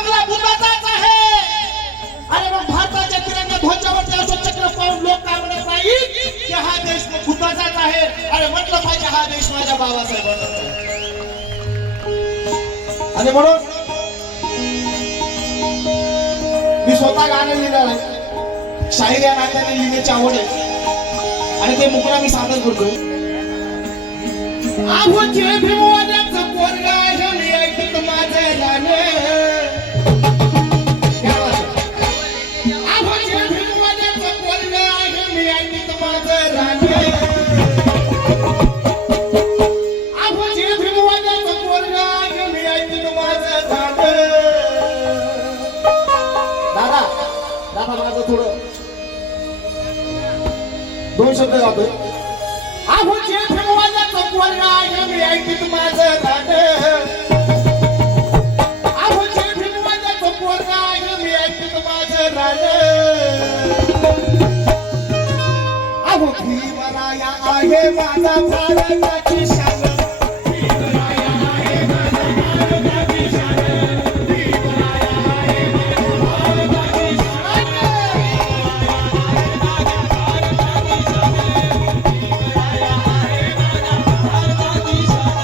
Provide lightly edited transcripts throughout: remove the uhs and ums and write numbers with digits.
बंगला भूताचाच आहे. अरे मग भारताच्या तिरंगा ध्वजावरती असं चक्र पाहून लोक काय म्हणत नाही की हा देश भूताचाच आहे. अरे म्हटलं पाहिजे हा देश माझ्या बाबासाहेबांचा आहे. आणि म्हणून मी स्वतः गाणं लिहिणार आहे. शाहीर या नात्याने लिहिण्याची आवड आहे आणि ते मुकरा मी सादर करतोय. आहोचे भीमवाल्याचं पोरगा आहे मी ऐकत माझं गाणं. आहोचे भीमवाल्याचं पोरगा आहे मी ऐकत माझं गाणं. आहोचे भीमवाल्याचं पोरगा आहे मी ऐकत माझं गाणं. दादा दादा माझं थोडं दोन शब्द गातोय. आहोचे भीमवाल्याचं पोरगा आहे मी ऐकत माझं गाणं. आहोचे भीमवाल्याचं पोरगा आहे मी ऐकत माझं गाणं. आहो भीमराया आहे माझा भारताची शान. भीमराया आहे माझा भारताची शान. भीमराया आहे माझा भारताची शान.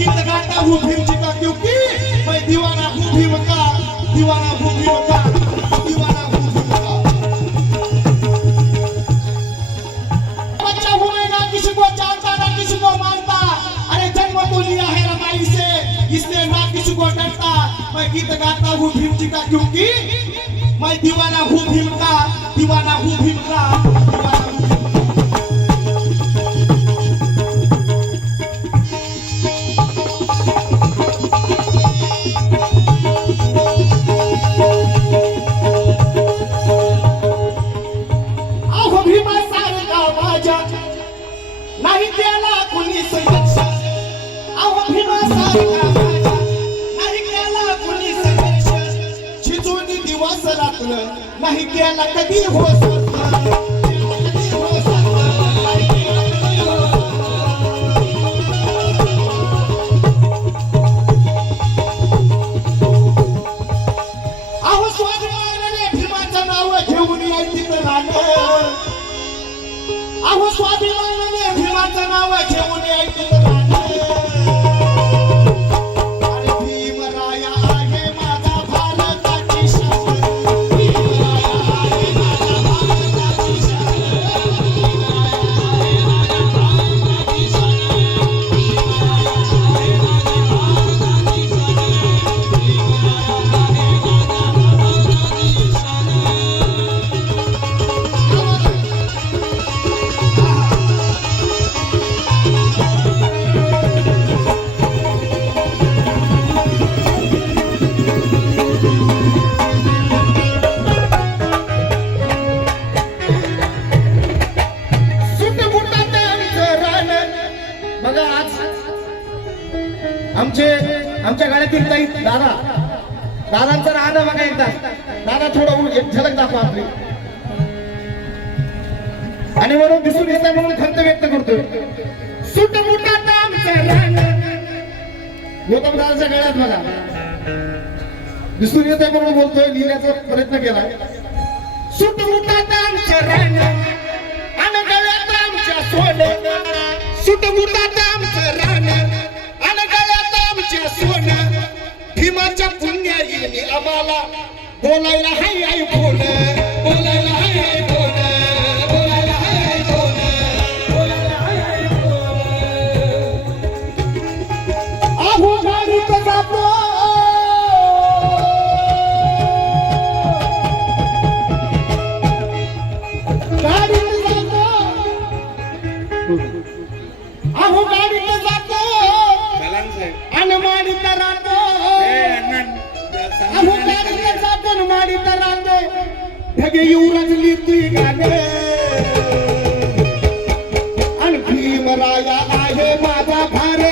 गीत गाता हूँ भीम जी का क्योंकि मैं दीवाना हूँ भीम का. दीवाना हूँ भीम का. दीवाना हूँ भीम का. बच्चा हूँ मैं ना किसी को जानता ना किसी को मानता. अरे जन्म तो लिया है रमाई से इसलिए ना किसी को डरता. मैं गीत गाता हूँ भीम जी का क्योंकि मैं दीवाना हूँ भीम का. दीवाना हूँ भीम का. दीवाना हूँ. नाही केला कुणी संघर्ष. अहो भीमासारखा माझा नाही केला कुणी संघर्ष. शिजून दिवस रात्र नाही केला कधी हो अहो स्वाभिमानाने भीमाचं नाव घेऊन यायचं राहणं. अहो स्वाभिमानाने भीमाचं नाव घेऊन यायचं राहणं. अरे भीमराया आहे माझा भारताची शान. भीमराया आहे माझा भारताची शान. भीमराया आहे माझा भारताची शान. भीमराया आहे माझा भारताची शान. भीमराया आहे माझा आमच्या गाड्यातील ताई दादा दादांचं राहणं बघा एकदा. दादा थोडं एक झलक दाखवा आपली. आणि म्हणून दिसून येत आहे म्हणून खंत व्यक्त करतोय. सुट मुटात आमचं राहणं. गौतम दादाच्या गळ्यात बघा दिसून येत आहे म्हणून बोलतोय. लिहिण्याचा प्रयत्न केला. सुट मुटात आमचं राहणं आणि गळ्यात आमच्या सोनं. सुट मुटात आमचं राहणं आणि गळ्यात आमच्या सोनं. भीमाच्या पुण्या येईल आम्हाला बोलायला हाय आई बोल. बोलायला हाय आई बोल. बोलायला हाय आई बोल. बोलायला हाय आई बोल. आहो गाडीत जातो गाडीत जातो. आहो गाडीत जातो आणि माडीत राहतो. अहो गाडीत जातो आणि माडीत राहतो. ढगे युवराज लिहितोय गाणं आणि भीमराया आहे माझा भार